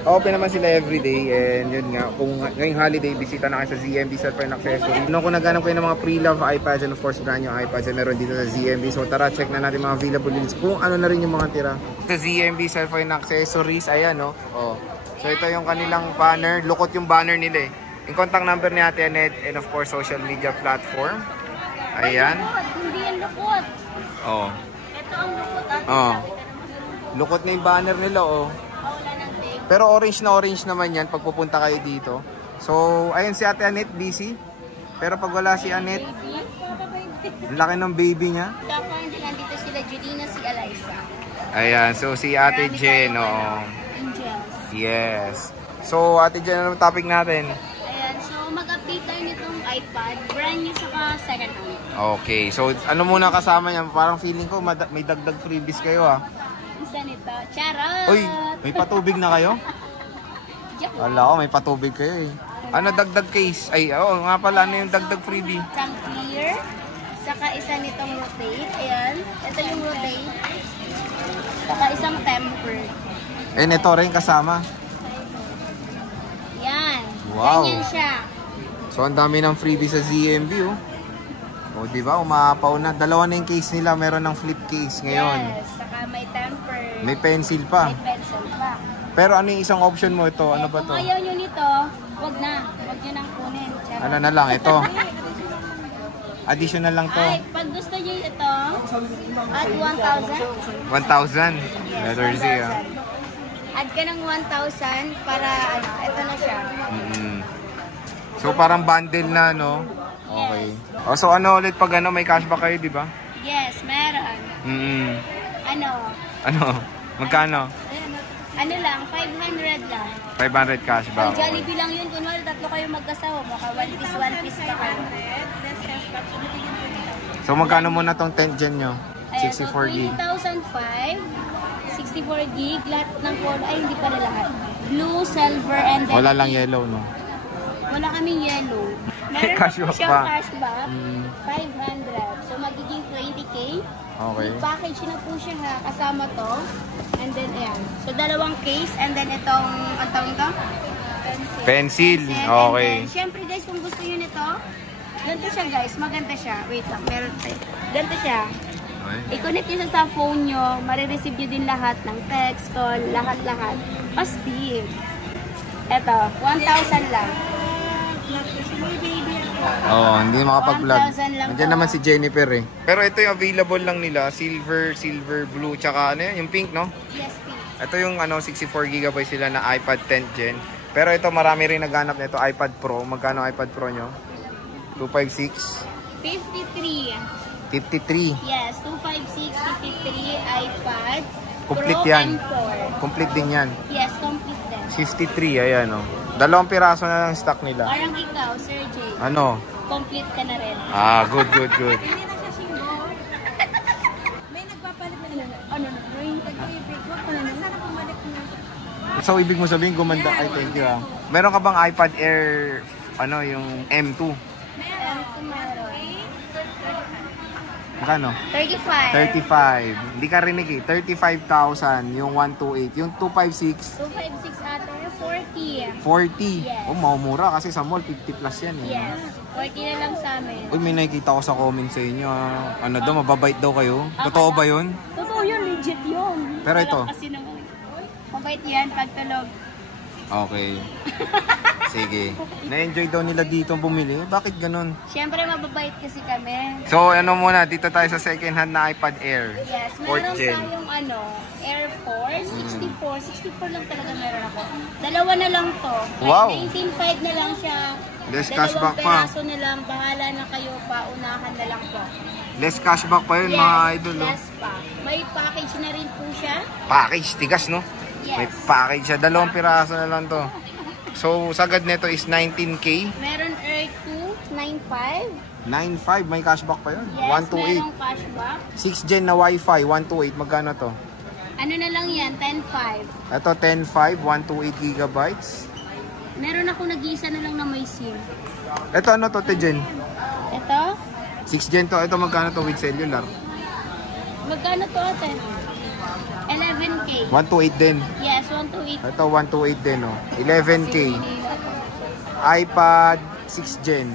Open naman sila everyday and yun nga, kung ngayong holiday, bisita na kayo sa ZMB Cellphone Accessories. Kung naghanap kayo ng mga pre-love iPads and of course brand new iPads, meron dito sa ZMB. So tara, check na natin mga available units kung ano na rin yung mga tira. Sa ZMB Cellphone Accessories, ayan no. Oh. So ito yung kanilang banner, lukot yung banner nila eh. Yung contact number ni Ate Annette and of course social media platform. Ayan. Hindi yan lukot. Oh. Ito ang lukot. Oh. Lukot na yung banner nila oh. Pero orange na orange naman yan pag pupunta kayo dito. So, ayun si Ate Annette, busy. Pero pag wala si Annette, ang laki ng baby niya. Tapos hindi nandito sila, Judina, si Eliza. Ayan, so si Ate Jen, oh. Angels. Yes. So, Ate Jen, ano topic natin? Ayan, so mag-update tayo nitong iPad. Brand new saka second hand. Okay, so ano muna kasama niya? Parang feeling ko may dagdag freebies kayo ah. Isa nito, charot! Uy, may patubig na kayo? Wala ko, may patubig kayo eh. Ano dagdag case? Ay, oo nga pala, ano yung dagdag freebie? Isang clear, saka isa nitong rotate. Ayan, ito yung rotate. Saka isang temper. Eh, ito rin kasama. Yan, Wow. ganyan siya. So, ang dami ng freebie sa ZMB oh. O, diba? Umapaw na. Dalawa na yung case nila. Meron ng flip case ngayon. Yes, saka may temper. May pencil pa. May pencil pa. Pero ano yung isang option mo ito? Ano ba to? Kung ayaw nyo nito, wag na. Wag nyo nang kunin. Charot. Ano na lang ito? Additional lang to. Ay, pag gusto nyo ito, add 1,000. 1,000. Yes, Letter Z ah. 1,000. Add ka ng 1,000 para ano, ito na siya. So parang bundle na no? Okay. Oh, so ano ulit pag ano may cashback kayo, di ba? Yes, meron. Ano? Ano? Magkano? Ano lang, 500 lang. 500 cashback. Pag Jollibee lang yun, kunwari tatlo kayo magkasawa, maka one piece pa kayo. So magkano muna tong 10 gen nyo? Ayan, so 64 gig. 20,005, 64 gig, lahat ng color, ay hindi pala lahat. Blue, silver, and then Wala lang yellow, no? wala kaming yellow. Meron Cashback siyang pa. cashback, 500. So magiging 20K. Okay. With package na po siya ha, kasama to. And then ayan. So dalawang case and then itong, ang tawag ito? Pencil. Okay. And then, syempre guys, kung gusto nyo nito, ganito siya guys, maganda siya. Wait lang, meron tayo. Ganito siya. I-connect nyo sa phone nyo, marireceive nyo din lahat ng text, call, lahat-lahat. Pasti. Eto, 1,000 lang. Oo, hindi makapag-vlog. 1,000 lang Nandiyan to. naman si Jennifer eh. Pero ito yung available lang nila, silver, blue, tsaka ano yun, yung pink, no? Yes, please. Ito yung ano, 64GB sila na iPad 10th Gen. Pero ito marami rin naghanap nito, iPad Pro. Magkano iPad Pro nyo? 256? 53. 53. Yes, 256, 53 iPad. Complete Pro yan. and 4. Complete din yan. Yes, complete din. 53, ayan o. 2 piraso na lang stock nila. Parang ikaw, Sir Jay. Ano? Complete ka na rin. Ah, good. Hindi na siya singgo. May nagpapalit na nila. Ano na? Yung tag-ibig ko. Sana pumalik na. So, ibig mo sabihin, gumanda. Ay, thank you ah. Meron ka bang iPad Air, ano, yung M2? Meron. Magkano? 35. 35. Hindi ka rinig eh. 35,000 yung 128. Yung 256, 256 ate, 40. 40. Yes. Oh, mura kasi sa mall 50 plus yan eh. Yes. 40 na lang sa amin. Uy, may nakikita ko sa comment sa inyo. Ano daw, mababait daw kayo? Totoo ba yun? Totoo yun, legit yun. Pero ito? Kasi naman. Mabait yan pag tulog. Okay. Sige. Na-enjoy daw nila dito bumili. Bakit ganun? Siyempre mababait kasi kami. So, ano muna, dito tayo sa second hand na iPad Air. Yes, 4th meron gen. tayong Air Force 64. 64 lang talaga meron ako. Dalawa na lang to. Wow. 19.5 na lang siya. Less Dalawang cashback pa. peraso na lang. Bahala na kayo pa. Unahan na lang po. Less cashback pa yun, Yes, mga idol. Oh. less pa. May package na rin po siya. Package, tigas no? Yes. May package siya. 2 piraso na lang to. So, sagad nito is 19K. Meron Air 2, 9.5. 9.5, may cashback pa yun. Yes, 128. merong cashback. 6 gen na Wi-Fi, 128. Magkano to? Ano na lang yan, 10.5. Ito, 10.5, 128 gigabytes. Meron ako nag-iisa na lang na may SIM. Ito, ano to, 10 gen? Ito? 6 gen to. Ito, magkano to with cellular? Magkano to ate? 11K. 128 din. Yes, 128. Ito 128 din, oh. 11K. iPad 6 Gen.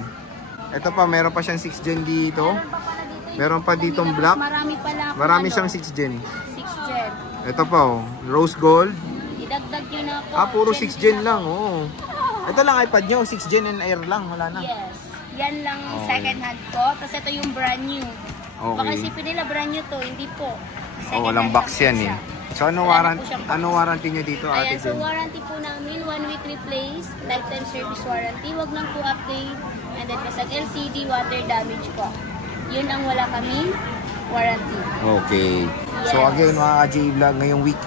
Ito pa, meron pa siyang 6 Gen dito. Meron pa ditong black. Marami pala. Marami siyang 6 Gen. 6 Gen. Ito pa, oh. Rose Gold. Idagdag nyo na po. Puro 6 Gen lang, oh. Ito lang iPad nyo, 6 Gen and Air lang, wala na. Yes. Yan lang second hand ko. Tapos ito yung brand new. Okay. Baka isipin nila brand new to, hindi po. Walang box yan eh. So ano warranty nyo dito, Ayan, Ate so Jen? warranty po namin, 1 week replace, lifetime service warranty. Wag nang po update. And then pasag LCD, water damage po. Yun ang wala kaming warranty. Okay. Yes. So again mga J-Vlog, ngayong week,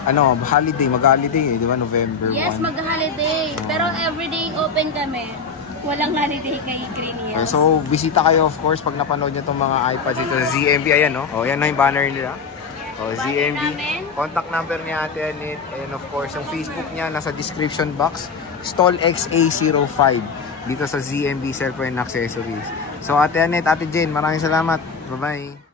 holiday, mag-holiday eh, di ba? November 1. Yes, mag-holiday. Pero everyday open kami. Walang holiday kay Green Okay, Hills. so bisita kayo of course pag napanood nyo itong mga iPads dito sa ZMB. Ayan, no? O, yan na yung banner nila. O, ZMB. Contact number ni Ate Annette. And of course, yung Facebook niya nasa description box. StallXA05 dito sa ZMB Cellphone Accessories. So Ate Annette, Ate Jen, maraming salamat. Bye-bye.